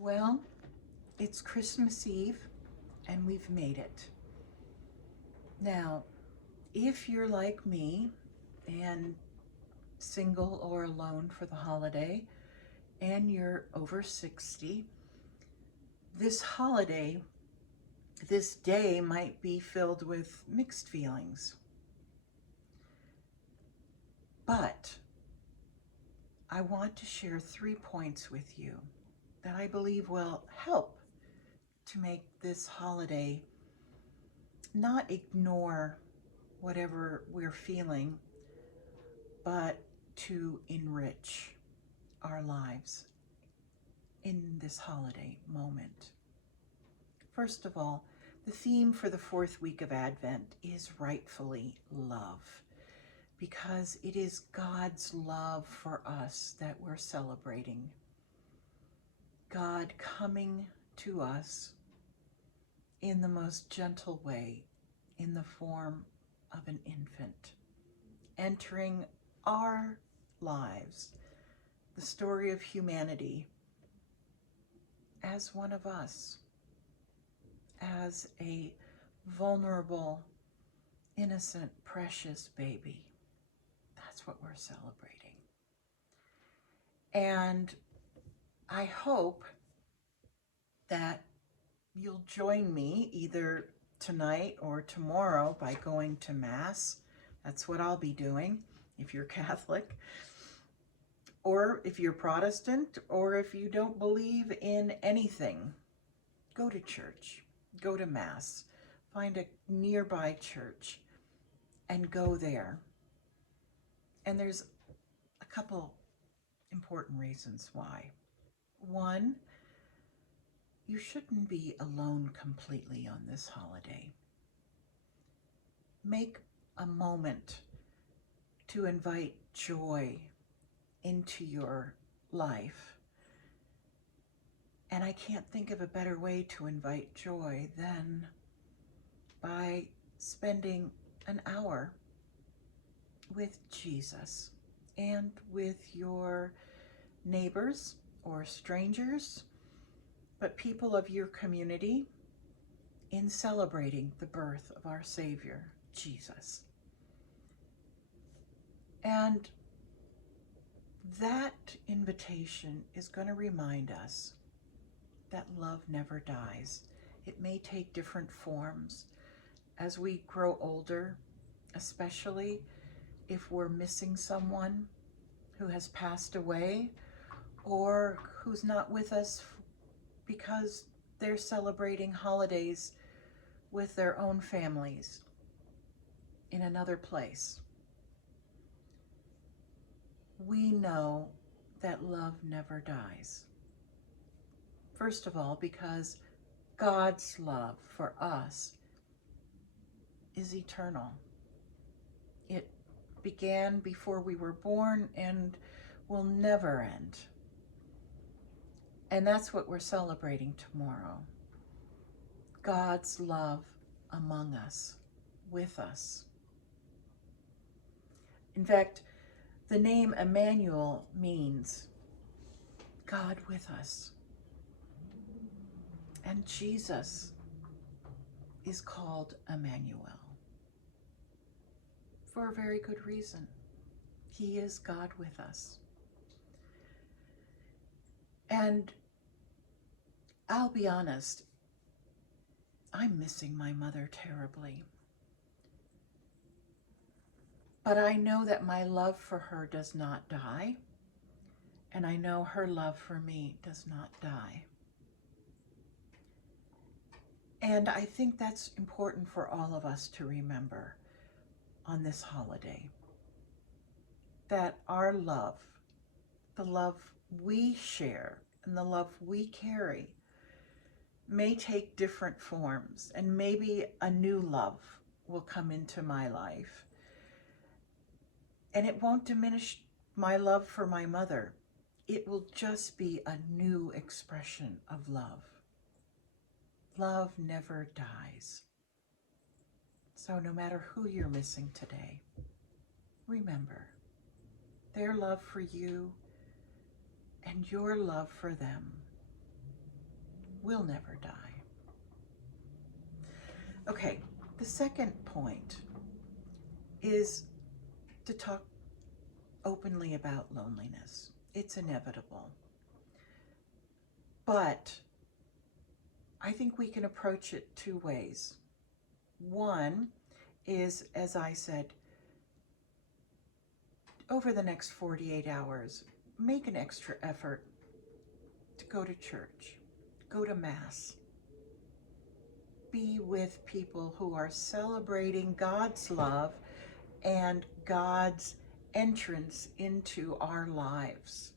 Well, it's Christmas Eve and we've made it. Now, if you're like me and single or alone for the holiday and you're over 60, this holiday, this day might be filled with mixed feelings. But I want to share 3 points with you that I believe will help to make this holiday not ignore whatever we're feeling, but to enrich our lives in this holiday moment. First of all, the theme for the fourth week of Advent is rightfully love, because it is God's love for us that we're celebrating. God coming to us in the most gentle way, in the form of an infant, entering our lives, the story of humanity, as one of us, as a vulnerable, innocent, precious baby. That's what we're celebrating. And I hope that you'll join me either tonight or tomorrow by going to Mass. That's what I'll be doing if you're Catholic, or if you're Protestant, or if you don't believe in anything. Go to church, go to Mass, find a nearby church and go there. And there's a couple important reasons why. One, you shouldn't be alone completely on this holiday. Make a moment to invite joy into your life. And I can't think of a better way to invite joy than by spending an hour with Jesus and with your neighbors or strangers, but people of your community, in celebrating the birth of our Savior, Jesus. And that invitation is going to remind us that love never dies. It may take different forms as we grow older, especially if we're missing someone who has passed away or who's not with us because they're celebrating holidays with their own families in another place. We know that love never dies. First of all, because God's love for us is eternal. It began before we were born and will never end. And that's what we're celebrating tomorrow. God's love among us, with us. In fact, the name Emmanuel means God with us. And Jesus is called Emmanuel for a very good reason. He is God with us. And I'll be honest, I'm missing my mother terribly. But I know that my love for her does not die, and I know her love for me does not die. And I think that's important for all of us to remember on this holiday, that our love, the love we share and the love we carry, may take different forms, and maybe a new love will come into my life. And it won't diminish my love for my mother. It will just be a new expression of love. Love never dies. So no matter who you're missing today, remember their love for you and your love for them will never die. Okay, the second point is to talk openly about loneliness. It's inevitable. But I think we can approach it two ways. One is, as I said, over the next 48 hours, make an extra effort to go to church, go to Mass, be with people who are celebrating God's love and God's entrance into our lives.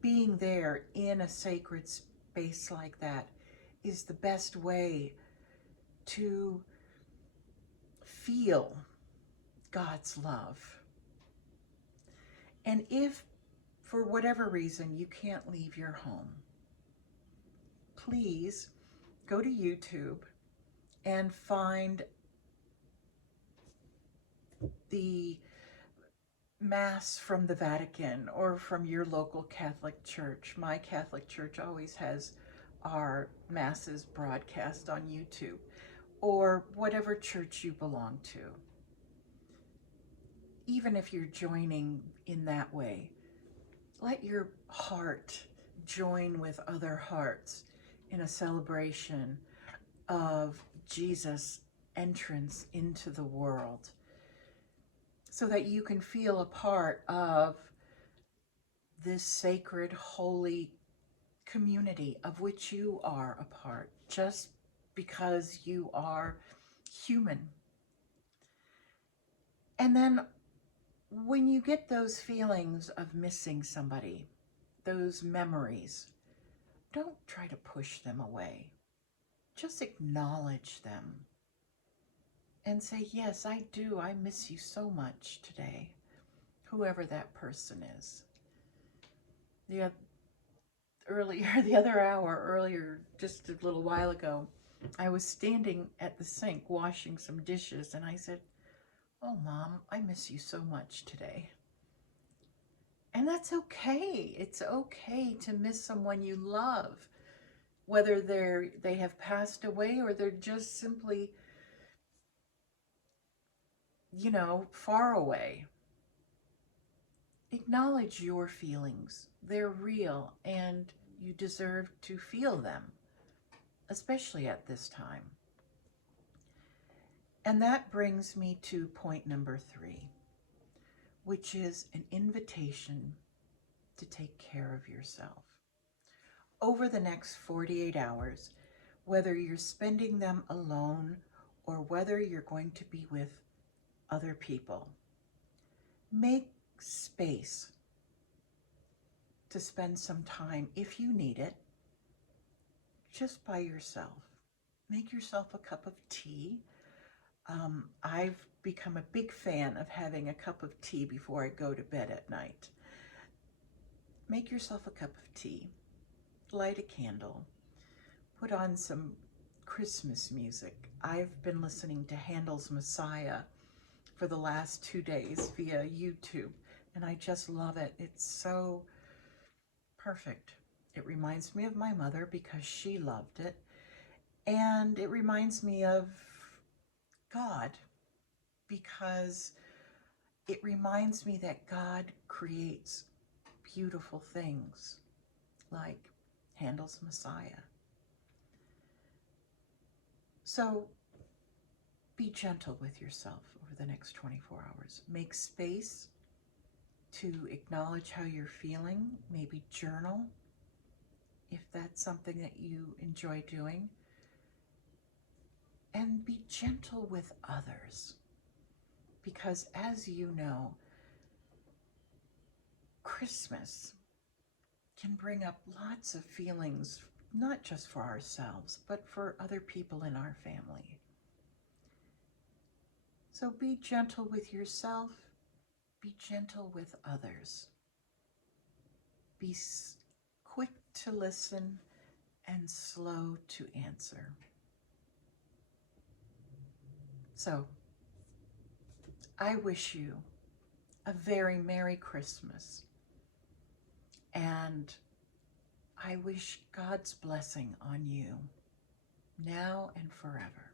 Being there in a sacred space like that is the best way to feel God's love. And if for whatever reason you can't leave your home, please go to YouTube and find the Mass from the Vatican or from your local Catholic church. My Catholic church always has our Masses broadcast on YouTube, or whatever church you belong to. Even if you're joining in that way, let your heart join with other hearts in a celebration of Jesus' entrance into the world, so that you can feel a part of this sacred, holy community of which you are a part, just because you are human. And then when you get those feelings of missing somebody, those memories, don't try to push them away. Just acknowledge them and say, yes, I do. I miss you so much today, whoever that person is. The other hour earlier, just a little while ago, I was standing at the sink washing some dishes, and I said, oh, Mom, I miss you so much today. And that's okay. It's okay to miss someone you love, whether they have passed away or they're just simply, far away. Acknowledge your feelings. They're real, and you deserve to feel them, especially at this time. And that brings me to point number 3, which is an invitation to take care of yourself. Over the next 48 hours, whether you're spending them alone or whether you're going to be with other people, make space to spend some time, if you need it, just by yourself. Make yourself a cup of tea. I've become a big fan of having a cup of tea before I go to bed at night. Make yourself a cup of tea, light a candle, put on some Christmas music. I've been listening to Handel's Messiah for the last 2 days via YouTube, and I just love it. It's so perfect. It reminds me of my mother because she loved it, and it reminds me of God because it reminds me that God creates beautiful things like Handel's Messiah. So be gentle with yourself over the next 24 hours. Make space to acknowledge how you're feeling. Maybe journal if that's something that you enjoy doing. And be gentle with others. Because as you know, Christmas can bring up lots of feelings, not just for ourselves, but for other people in our family. So be gentle with yourself, be gentle with others. Be quick to listen and slow to answer. So, I wish you a very Merry Christmas, and I wish God's blessing on you now and forever.